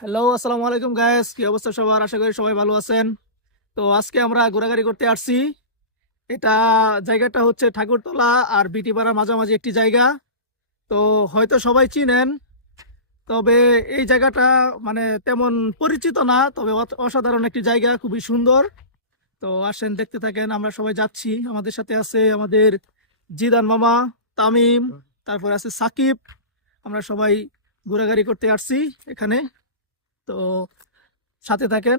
Hello, আসসালামু আলাইকুম guys. কি অবস্থা সবার? আশা করি সবাই ভালো আছেন। তো আজকে আমরা ঘোরাঘুরি করতে আসছি। এটা জায়গাটা হচ্ছে ঠাকুরতলা আর বিটিপাড়ার মাঝামাঝি একটি জায়গা। তো হয়তো সবাই চিনেন, তবে এই জায়গাটা মানে তেমন পরিচিত না, তবে অসাধারণ একটি জায়গা, খুবই সুন্দর। তো আসেন দেখতে থাকেন, আমরা সবাই যাচ্ছি। আমাদের সাথে আছে আমাদের জিদান মামা, তামিম, তারপর আছে সাকিব। আমরা সবাই ঘোরাঘুরি করতে আসছি এখানে। তো সাথে থাকেন।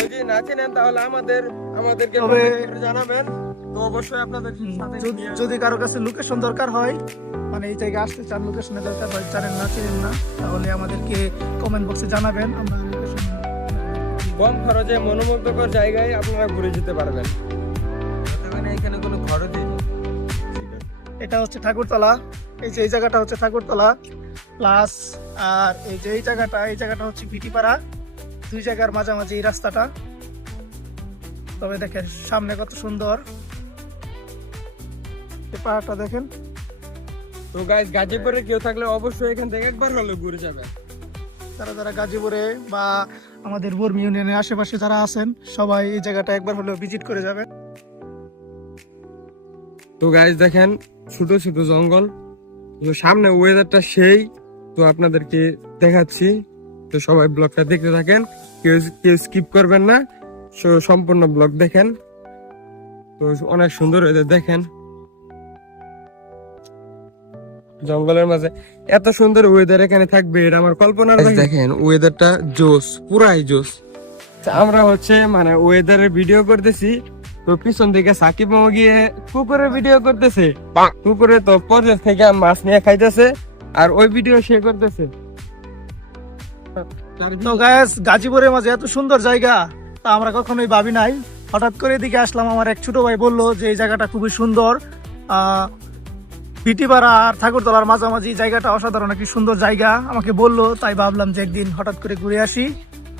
যদি না চেনেন তাহলে আমাদেরকে তবে comment করে জানাবেন। তো অবশ্যই আপনাদের সাথে যদি কারো কাছে লোকেশন দরকার হয়, মানে এই জায়গায় আসতে চান, লোকেশনের দরকার হয়, জানেন না চিনেন না, তাহলে আমাদেরকে কমেন্ট বক্সে জানাবেন, আমরা লোকেশন। কম খরচে মনোমুগ্ধকর জায়গায় আপনারা ঘুরে যেতে পারবেন। মানে এখানে কোনো খরচই নেই। এটা হচ্ছে ঠাকুরতলা। এই যে এই জায়গাটা হচ্ছে ঠাকুরতলা প্লাস, আর এই যে এই জায়গাটা হচ্ছে বিটিপাড়া। দুই জায়গার মাঝামাঝি এই রাস্তাটা। তবে দেখেন সামনে কত সুন্দর এই পাহাড়টা দেখেন। তো গাইস, গাজীপুরে কেউ থাকলে অবশ্যই এখান থেকে একবার হলেও ঘুরে যাবেন। যারা যারা গাজীপুরে বা আমাদের বর্মি ইউনিয়নের আশেপাশে যারা আছেন, সবাই এই জায়গাটা একবার হলেও ভিজিট করে যাবেন। তো গাইস দেখেন, ছোট ছোট জঙ্গল, তো সামনে ওয়েদারটা সেই। তো আপনাদেরকে দেখাচ্ছি, তো সবাই ব্লগটা দেখতে থাকেন, কেউ কেউ স্কিপ করবেন না, সম্পূর্ণ ব্লগ দেখেন। তো অনেক সুন্দর ওয়েদার দেখেন, জঙ্গলের মাঝে এত সুন্দর ওয়েদার এখানে থাকবে এটা আমার কল্পনার বাইরে। দেখেন ওয়েদারটা জোস, পুরাই জোস। আমরা হচ্ছে মানে ওয়েদারের ভিডিও করতেছি, তো পিছন দিকে সাকিব মামা গিয়ে পুকুরের ভিডিও করতেছে। পুকুরে তো পর্যট থেকে মাছ নিয়ে খাইতেছে, আর ওই ভিডিও সে করতেছে। তো গাইস, গাজীপুরের মাঝে এত সুন্দর জায়গা তা আমরা কখনোই ভাবি নাই। হঠাৎ করে এদিকে আসলাম, আমার এক ছোট ভাই বললো যে এই জায়গাটা খুবই সুন্দর। বিটিপাড়া আর ঠাকুরতলার মাঝামাঝি জায়গাটা অসাধারণ একটি সুন্দর জায়গা আমাকে বললো, তাই ভাবলাম যে একদিন হঠাৎ করে ঘুরে আসি।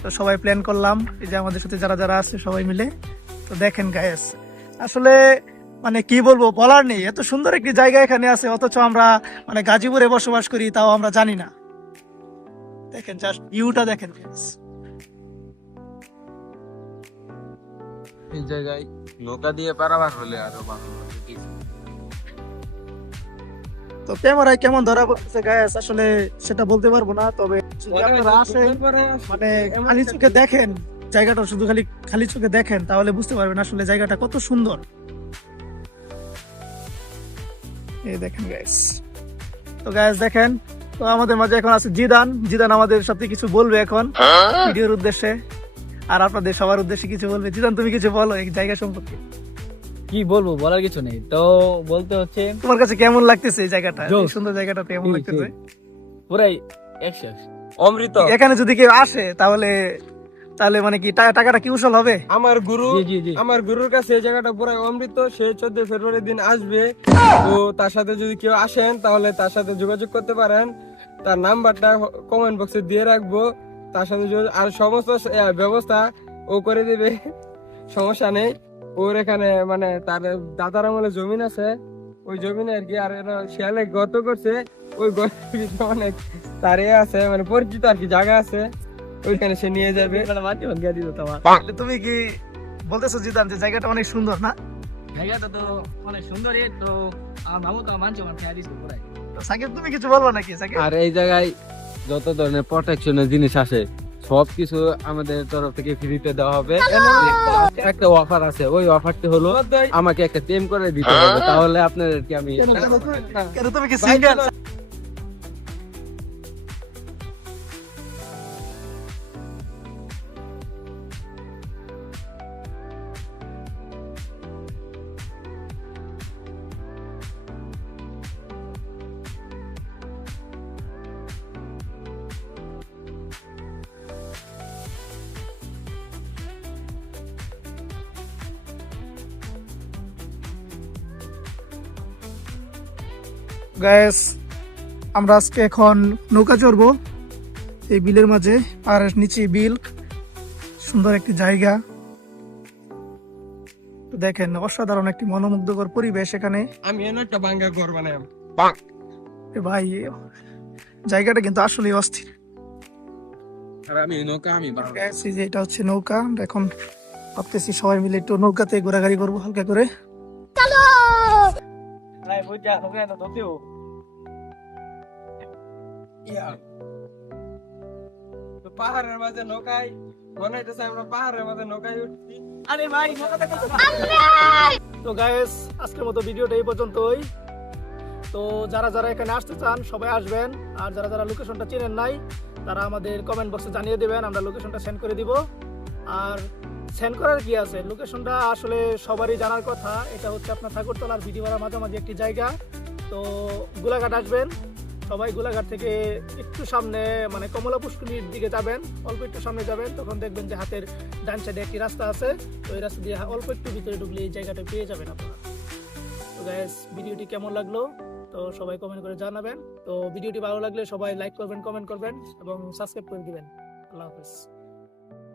তো সবাই প্ল্যান করলাম, এই যে আমাদের সাথে যারা যারা আছে সবাই মিলে। তো দেখেন গাইস, আসলে মানে কি বলবো, বলার নেই, এত সুন্দর একটি জায়গা এখানে আছে, অথচ আমরা মানে গাজীপুরে বসবাস করি, তাও আমরা জানি না। দেখেন জাস্ট ভিউটা দেখেন guys। এই জায়গায় নৌকা দিয়ে পারাবার হলে আরো ভালো হতো। তো ক্যামেরায় কেমন ধরা পড়তেছে গাইস, আসলে সেটা বলতে পারবো না, তবে যদি আপনারা আসেন মানে খালি চোখে দেখেন জায়গাটা, শুধু খালি চোখে দেখেন তাহলে বুঝতে পারবেন আসলে জায়গাটা কত সুন্দর। এই দেখেন গাইস। তো গাইস দেখেন, তো আমাদের মাঝে এখন আছে জিদান আমাদের সাথে কিছু বলবে এখন ভিডিওর উদ্দেশ্যে, আর আপনাদের সবার উদ্দেশ্যে কিছু বলবে। জিদান, তুমি কিছু বলো এই জায়গা সম্পর্কে। কি বলবো, বলার কিছু নেই। তো বলতে হচ্ছে তোমার কাছে কেমন লাগতেছে এই জায়গাটা, এই জোস। সুন্দর জায়গাটা কেমন সেই, লাগতেছে? পুরাই একশো। অমৃত। এখানে যদি কেউ আসে তাহলে তাহলে মানে কি টাকাটা কি উসল হবে? আমার গুরু, জি, জি, জি। আমার গুরুর কাছে এই জায়গাটা পুরো অমৃত। সে 14 ফেব্রুয়ারি দিন আসবে। তো তার সাথে যদি কেউ আসেন তাহলে তার সাথে যোগাযোগ করতে পারেন। তার নাম্বারটা কমেন্ট বক্সে দিয়ে রাখবো। তার সাথে আর সমস্ত ব্যবস্থা ও করে দিবে, সমস্যা নেই। ওর এখানে মানে তার দাদার আমলে জমিন আছে, ওই জমিনে আর কি, আর এরা শিয়ালে গর্ত করছে, ওই গর্তের ভিতরে অনেক তার আছে মানে পরিচিত আর কি জায়গা আছে, ওইখানে সে নিয়ে যাবে। তুমি কি বলতেছো জিদান যে জায়গাটা অনেক সুন্দর না? জায়গাটা তো অনেক সুন্দরই। তো আমার মামু তো মানছে, আমার খেয়াল দিচ্ছে পুরাই। তো সাকিব, তুমি কিছু বলবো নাকি সাকিব? আর এই জায়গায় যত ধরনের প্রোটেকশনের জিনিস আসে সবকিছু আমাদের তরফ থেকে ফ্রিতে দেওয়া হবে। একটা অফার আছে, ওই অফারটি হলো আমাকে একটা টেম করে দিতে হবে, তাহলে আপনাদেরকে আমি কেন তুমি কি সিঙ্গেল? গাইস, আমরা আজকে এখন নৌকা চড়বো এই বিলের মাঝে, আর নিচে বিল, সুন্দর একটি জায়গা। তো দেখেন অসাধারণ একটি মনোমুগ্ধকর পরিবেশ এখানে। আমি এনে একটা বাঙ্গা ঘর বানাম। এ ভাই জায়গাটা কিন্তু আসলেই অস্থির। আর আমি নৌকা আমি Guys, এই যে এটা হচ্ছে নৌকা। এখন ভাবতেছি সবাই মিলে একটু নৌকাতে ঘোরাঘুরি করবো হালকা করে। ভাই বুঝা হবে না তোতেও তো পাহাড়ের মাঝে নৌকায় মনে হইতেছে আমরা পাহাড়ের মাঝে নৌকায় উঠছি। আরে ভাই নৌকাতে কত তো গাইস আজকের মতো ভিডিওটা এই পর্যন্তই। তো যারা যারা এখানে আসতে চান সবাই আসবেন, আর যারা যারা লোকেশনটা চেনেন নাই তারা আমাদের কমেন্ট বক্সে জানিয়ে দেবেন, আমরা লোকেশনটা সেন্ড করে দিব। আর সেন্ড করার কি আছে, লোকেশনটা আসলে সবারই জানার কথা। এটা হচ্ছে আপনার ঠাকুরতলার বিটিপাড়ার মাঝামাঝি একটি জায়গা। তো গোলাঘাট আসবেন সবাই, গোলাঘাট থেকে একটু সামনে মানে কমলা পুষ্করিণীর দিকে যাবেন, অল্প একটু সামনে যাবেন, তখন দেখবেন যে হাতের ডান সাইডে একটি রাস্তা আছে। তো এই রাস্তা দিয়ে অল্প একটু ভিতরে ঢুকলে এই জায়গাটা পেয়ে যাবেন আপনারা। তো গাইস ভিডিওটি কেমন লাগলো তো সবাই কমেন্ট করে জানাবেন। তো ভিডিওটি ভালো লাগলে সবাই লাইক করবেন, কমেন্ট করবেন এবং সাবস্ক্রাইব করে দিবেন। আল্লাহ হাফেজ।